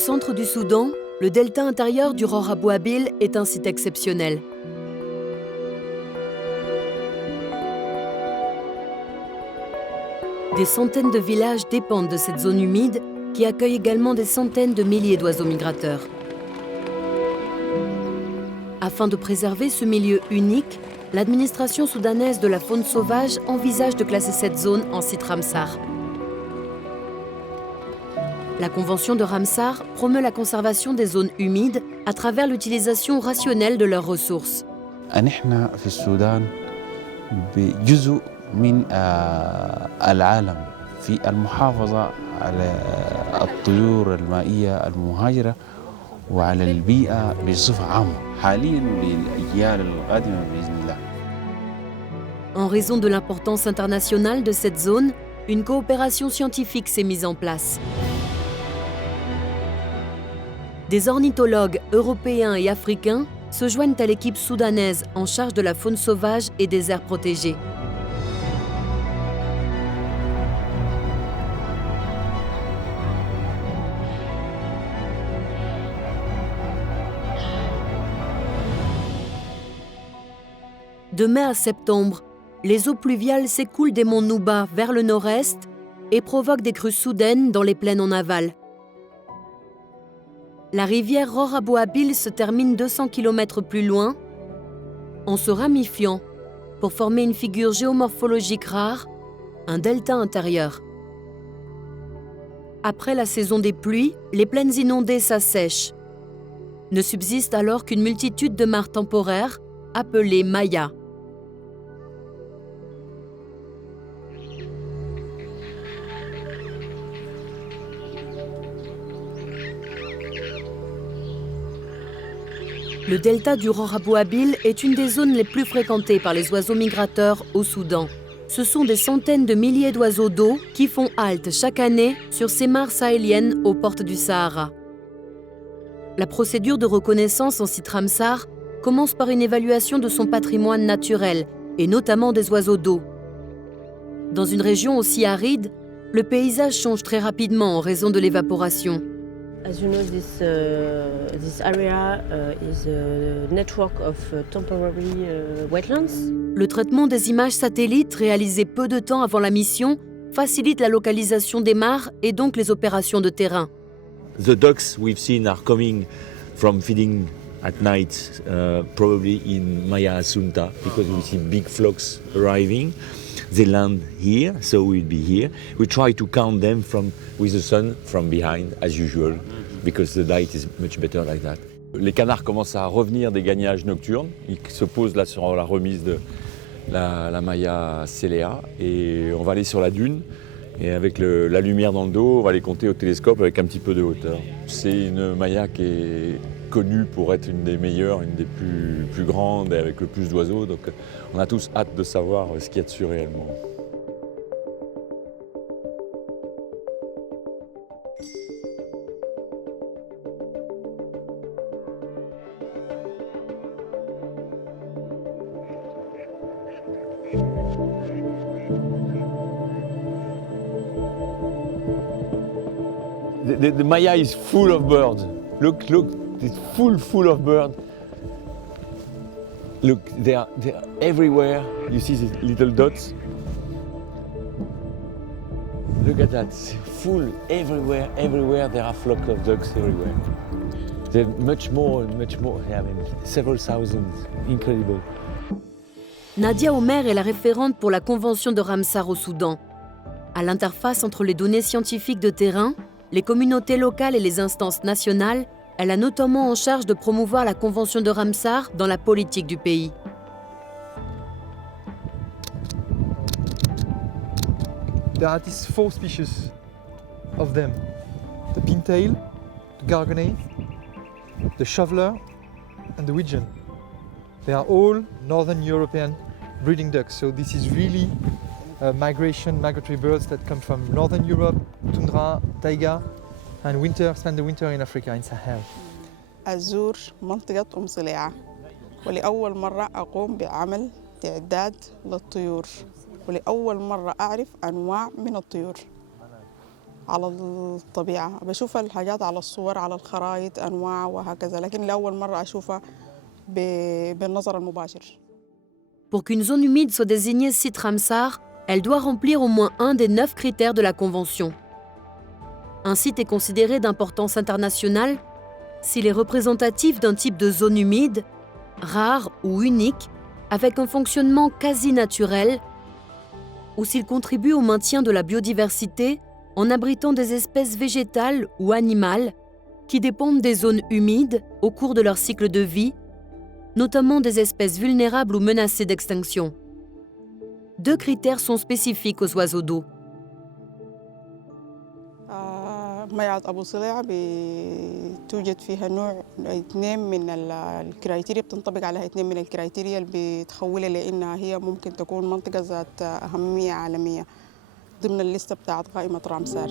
centre du Soudan, le delta intérieur du Ror Abou Habil est un site exceptionnel. Des centaines de villages dépendent de cette zone humide qui accueille également des centaines de milliers d'oiseaux migrateurs. Afin de préserver ce milieu unique, l'administration soudanaise de la faune sauvage envisage de classer cette zone en site Ramsar. La Convention de Ramsar promeut la conservation des zones humides à travers l'utilisation rationnelle de leurs ressources. نحن في السودان بجزء من العالم في المحافظة على الطيور المائية المهاجرة وعلى البيئة بصفة عامة حاليا للأجيال القادمة بإذن الله. En raison de l'importance internationale de cette zone, une coopération scientifique s'est mise en place. Des ornithologues européens et africains se joignent à l'équipe soudanaise en charge de la faune sauvage et des aires protégées. De mai à septembre, les eaux pluviales s'écoulent des monts Nouba vers le nord-est et provoquent des crues soudaines dans les plaines en aval. La rivière Ror Abou Habil se termine 200 km plus loin, en se ramifiant pour former une figure géomorphologique rare, un delta intérieur. Après la saison des pluies, les plaines inondées s'assèchent. Ne subsiste alors qu'une multitude de mares temporaires, appelées mayas. Le delta du Ror Abou Habil est une des zones les plus fréquentées par les oiseaux migrateurs au Soudan. Ce sont des centaines de milliers d'oiseaux d'eau qui font halte chaque année sur ces mares sahéliennes aux portes du Sahara. La procédure de reconnaissance en site Ramsar commence par une évaluation de son patrimoine naturel, et notamment des oiseaux d'eau. Dans une région aussi aride, le paysage change très rapidement en raison de l'évaporation. As you know, this area is a network of temporary wetlands. Le traitement des images satellites réalisées peu de temps avant la mission facilite la localisation des mares et donc les opérations de terrain. The ducks we've seen are coming from feeding at night, probably in Maya Assunta, because we see big flocks arriving. They land here, so we'll be here. We try to count them with the sun from behind, as usual, because the light is much better like that. Les canards commencent à revenir des gagnages nocturnes. Ils se posent là sur la remise de la Maya Celea et on va aller sur la dune. Et avec la lumière dans le dos, on va les compter au télescope avec un petit peu de hauteur. C'est une Maya qui est connue pour être une des meilleures, une des plus grandes et avec le plus d'oiseaux. Donc on a tous hâte de savoir ce qu'il y a dessus réellement. The Maya is full of birds. Look, it's full of birds. Look, they are everywhere. You see these little dots? Look at that, it's full everywhere there are flocks of ducks everywhere. There are much more, I mean, several thousands, incredible. Nadia Omer est la référente pour la Convention de Ramsar au Soudan. À l'interface entre les données scientifiques de terrain, les communautés locales et les instances nationales, elle a notamment en charge de promouvoir la Convention de Ramsar dans la politique du pays. There are these 4 species of them. The pintail, the gargonade, the shoveler and the widgeon. They are all Northern European breeding ducks, so this is really migratory birds that come from Northern Europe, tundra, taiga, and spend the winter in Africa, in Sahel. أزور منطقة صليعة ولأول مرة أقوم بعمل تعداد للطيور ولأول مرة أعرف أنواع من الطيور على الطبيعة، بشوف الحاجات على الصور على الخرائط أنواع وهكذا، لكن لأول مرة أشوفها بالنظر المباشر. Pour qu'une zone humide soit désignée site Ramsar, elle doit remplir au moins un des 9 critères de la Convention. Un site est considéré d'importance internationale s'il est représentatif d'un type de zone humide, rare ou unique, avec un fonctionnement quasi naturel, ou s'il contribue au maintien de la biodiversité en abritant des espèces végétales ou animales qui dépendent des zones humides au cours de leur cycle de vie, notamment des espèces vulnérables ou menacées d'extinction. 2 critères sont spécifiques aux oiseaux d'eau. ميعاد أبو صليع توجد فيها نوع 2 من الكرايتيريا، بتنطبق عليها 2 من الكرايتيريا اللي بتخولها لأنها هي ممكن تكون منطقة ذات أهمية عالمية ضمن الليستة بتاعت قائمة رامسار.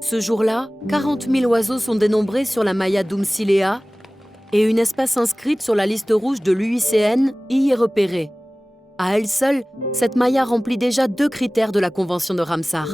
Ce jour-là, 40 000 oiseaux sont dénombrés sur la Maya Doumsilea et une espèce inscrite sur la liste rouge de l'UICN y est repérée. À elle seule, cette Maya remplit déjà 2 critères de la Convention de Ramsar.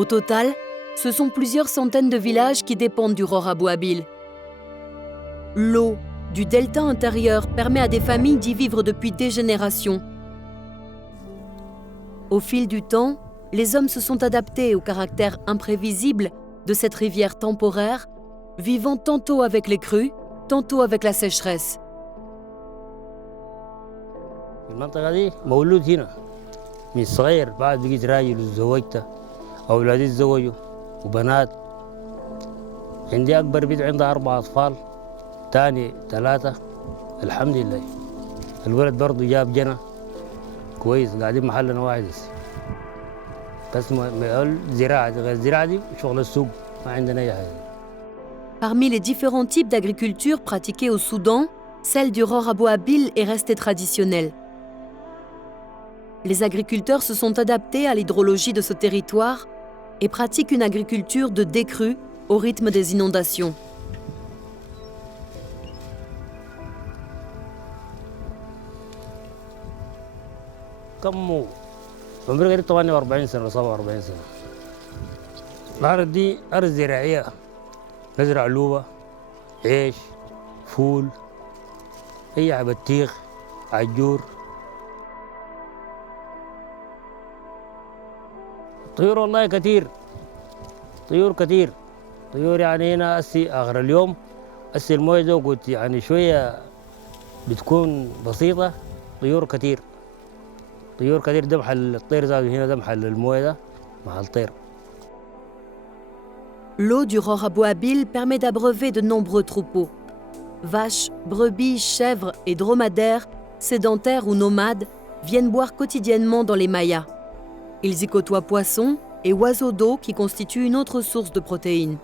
Au total, ce sont plusieurs centaines de villages qui dépendent du Ror Abou Habil. L'eau du delta intérieur permet à des familles d'y vivre depuis des générations. Au fil du temps, les hommes se sont adaptés au caractère imprévisible de cette rivière temporaire, vivant tantôt avec les crues, tantôt avec la sécheresse. المنطقة دي مولود هنا من صغير، بعد بقيت راجل وتزوجت، أولادي تزوجوا وبنات. عندي أكبر بنت عندها 4 أطفال، تاني 3. الحمد لله. الولد برضه جاب جنى كويس، قاعدين محلنا واحد بس زراعة غير زراعة دي شغل السوق، ما عندنا أي حاجة. Parmi les différents types d'agriculture pratiqués au Soudan, celle du Ror Abou Habil est restée traditionnelle. Les agriculteurs se sont adaptés à l'hydrologie de ce territoire et pratiquent une agriculture de décrue au rythme des inondations. كم عمري قريب 48 سنة 47 سنة. الأرض دي أرض زراعية، نزرع لوبة، عيش، فول، أي بطيخ، عجور. طيور والله كثير، طيور كثير، طيور يعني هنا أسي آخر اليوم أسي الموية ده قلت يعني شوية بتكون بسيطة، طيور كثير، طيور كثير. ده محل الطير زاد هنا، ده محل الموية ده محل الطير. L'eau du Ror Abou Habil permet d'abreuver de nombreux troupeaux. Vaches, brebis, chèvres et dromadaires, sédentaires ou nomades, viennent boire quotidiennement dans les mayas. Ils y côtoient poissons et oiseaux d'eau qui constituent une autre source de protéines.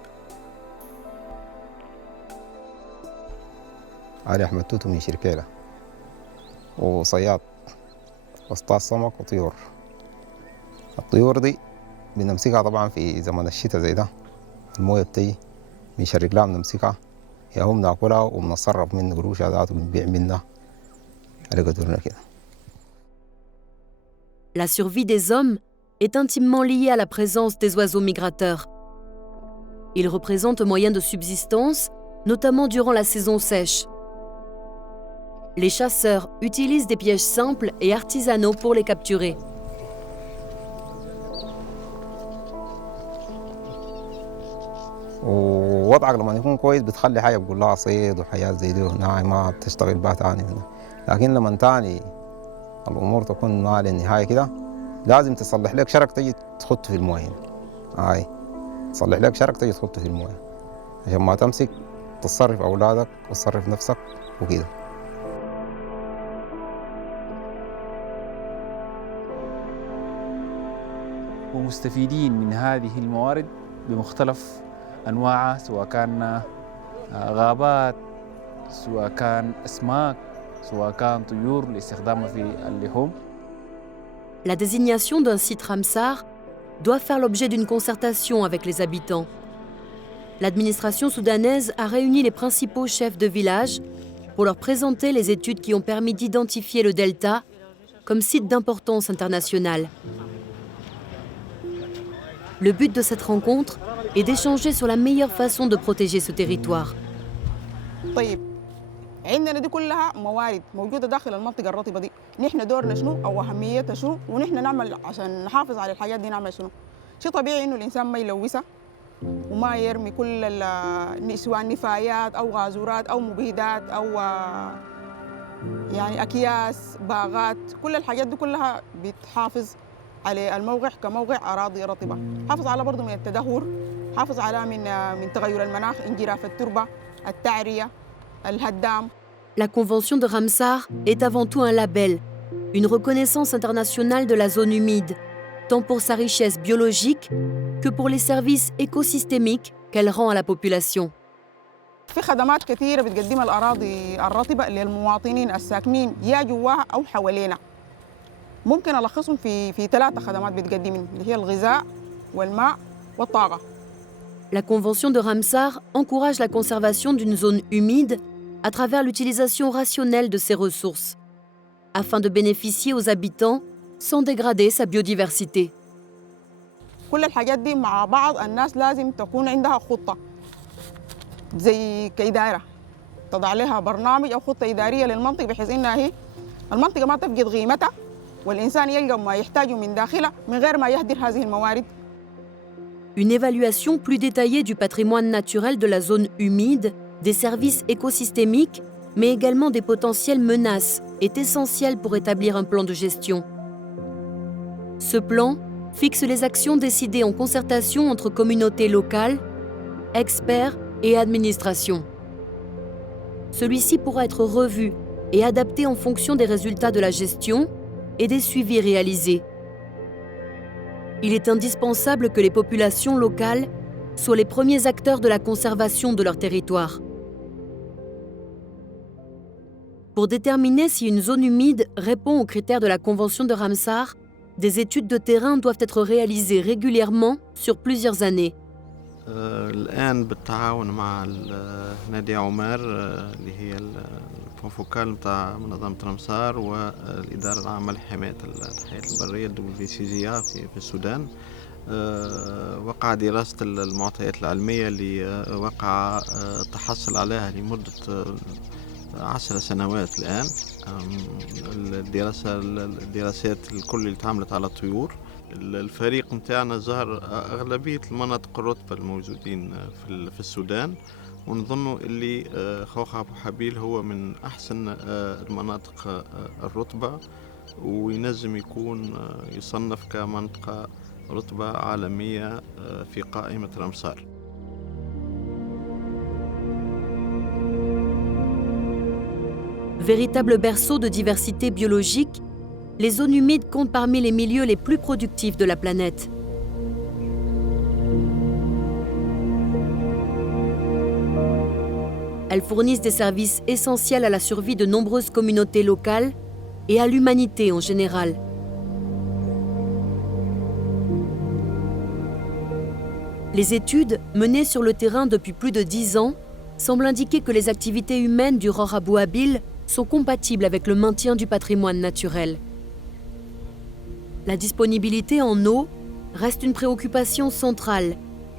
علي أحمد توتو من شركيلة وصياد واصطاد سمك وطيور. الطيور دي بنمسكها طبعا في زمن الشتاء زي ده، المويه بتجي بنشرق لها بنمسكها، يا هم ناكلها وبنتصرف من قروش ذات وبنبيع منها على قدرنا كده. La survie des hommes est intimement liée à la présence des oiseaux migrateurs. Ils représentent un moyen de subsistance, notamment durant la saison sèche. Les chasseurs utilisent des pièges simples et artisanaux pour les capturer. ووضعك لما يكون كويس بتخلي حاجه بقول لها صيد وحياه زي دي هنا ما بتشتغل بها تاني هنا. لكن لما تاني الامور تكون ما للنهايه كده لازم تصلح لك شرك تجي تحطه في المويه. هاي تصلح لك شرك تجي تحطه في المويه عشان ما تمسك تصرف اولادك وتصرف نفسك وكده. المستفيدين من هذه الموارد بمختلف أنواعها، سواء كان غابات، سواء كان أسماك، سواء كان طيور لاستخدامها في اللحوم. La désignation d'un site Ramsar doit faire l'objet d'une concertation avec les habitants. L'administration soudanaise a réuni les principaux chefs de village pour leur présenter les études qui ont permis d'identifier le delta comme site d'importance internationale. Le but de cette rencontre est d'échanger sur la meilleure façon de protéger ce territoire. طيب عندنا دي كلها موارد موجوده داخل المنطقه الرطبه دي، نحن دورنا شنو او اهميتها شنو، ونحن نعمل عشان نحافظ على الحاجات دي نعمل شنو. شيء طبيعي انه الانسان ما يلوثها وما يرمي كل سواء نفايات او غازورات او مبيدات او يعني اكياس باغات، كل الحاجات دي كلها بتحافظ على الموقع كموقع اراضي رطبه، حافظ على برضه من التدهور، حافظ على من تغير المناخ، انجراف التربه، التعريه، الهدام. La Convention de Ramsar est avant tout un label, une reconnaissance internationale de la zone humide, tant pour sa richesse biologique que pour les services écosystémiques qu'elle rend à la population. في خدمات كثيرة بتقدمها الأراضي الرطبة للمواطنين الساكنين يا جواها أو حوالينا. ممكن ألخصهم في 3 خدمات بتقدمهم اللي هي الغذاء والماء والطاقة. La Convention de Ramsar encourage la conservation d'une zone humide à travers l'utilisation rationnelle de ses ressources, afin de bénéficier aux habitants sans dégrader sa biodiversité. كل الحاجات دي مع بعض الناس لازم تكون عندها خطة زي كإدارة تضع لها برنامج أو خطة إدارية للمنطقة بحيث إنها هي المنطقة ما تفقد قيمتها والإنسان يلقى ما يحتاجه من داخلها من غير ما يهدر هذه الموارد. Une évaluation plus détaillée du patrimoine naturel de la zone humide, des services écosystémiques, mais également des potentielles menaces, est essentielle pour établir un plan de gestion. Ce plan fixe les actions décidées en concertation entre communautés locales, experts et administrations. Celui-ci pourra être revu et adapté en fonction des résultats de la gestion et des suivis réalisés. Il est indispensable que les populations locales soient les premiers acteurs de la conservation de leur territoire. Pour déterminer si une zone humide répond aux critères de la Convention de Ramsar, des études de terrain doivent être réalisées régulièrement sur plusieurs années. الآن بالتعاون مع نادي عمر اللي هي الفوكال نتاع منظمة رمسار والإدارة العامة لحماية الحياة البرية WCGA في السودان، وقع دراسة المعطيات العلمية اللي وقع تحصل عليها لمدة 10 سنوات الآن. الدراسات الكل اللي تعملت على الطيور. الفريق متاعنا ظهر أغلبية المناطق الرطبة الموجودين في السودان، ونظن اللي خوخ أبو حبيل هو من أحسن المناطق الرطبة وينجم يكون يصنف كمنطقة رطبة عالمية في قائمة رمسار. Véritable berceau de diversité biologique, les zones humides comptent parmi les milieux les plus productifs de la planète. Elles fournissent des services essentiels à la survie de nombreuses communautés locales et à l'humanité en général. Les études, menées sur le terrain depuis plus de 10 ans, semblent indiquer que les activités humaines du Ror Abou Habil sont compatibles avec le maintien du patrimoine naturel. La disponibilité en eau reste une préoccupation centrale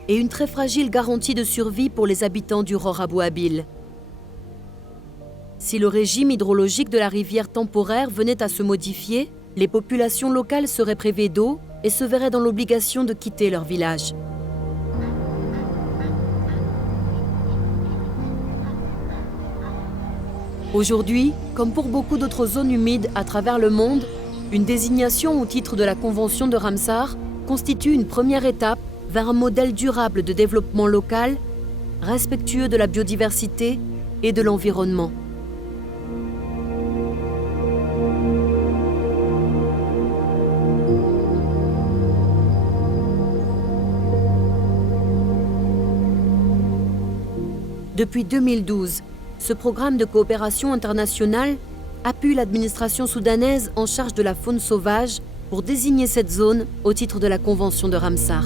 et une très fragile garantie de survie pour les habitants du Ror Abou Habil. Si le régime hydrologique de la rivière temporaire venait à se modifier, les populations locales seraient privées d'eau et se verraient dans l'obligation de quitter leur village. Aujourd'hui, comme pour beaucoup d'autres zones humides à travers le monde, une désignation au titre de la Convention de Ramsar constitue une première étape vers un modèle durable de développement local, respectueux de la biodiversité et de l'environnement. Depuis 2012, ce programme de coopération internationale appuie l'administration soudanaise en charge de la faune sauvage pour désigner cette zone au titre de la Convention de Ramsar.